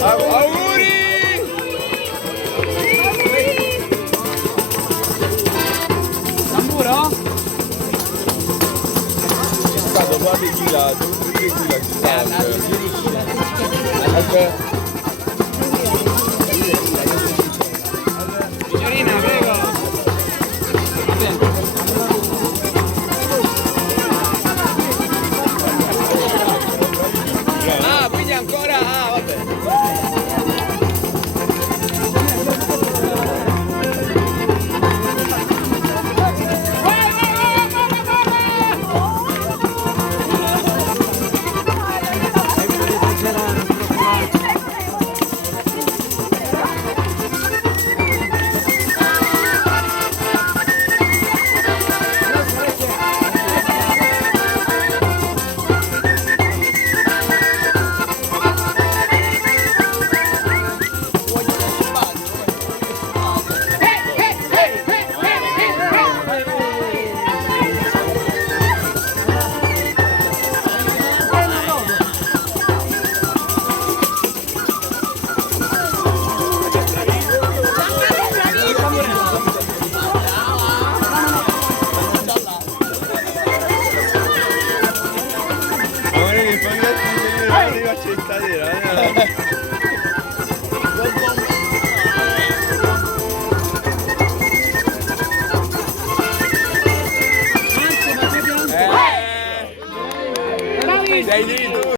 Auguri! Tamburo? È stato quasi chilato, 3 kg. Signorina, prego. Ah, quindi ancora? Ah, vabbè. Amore, fammi arriva a cittadina. Sei lì tu.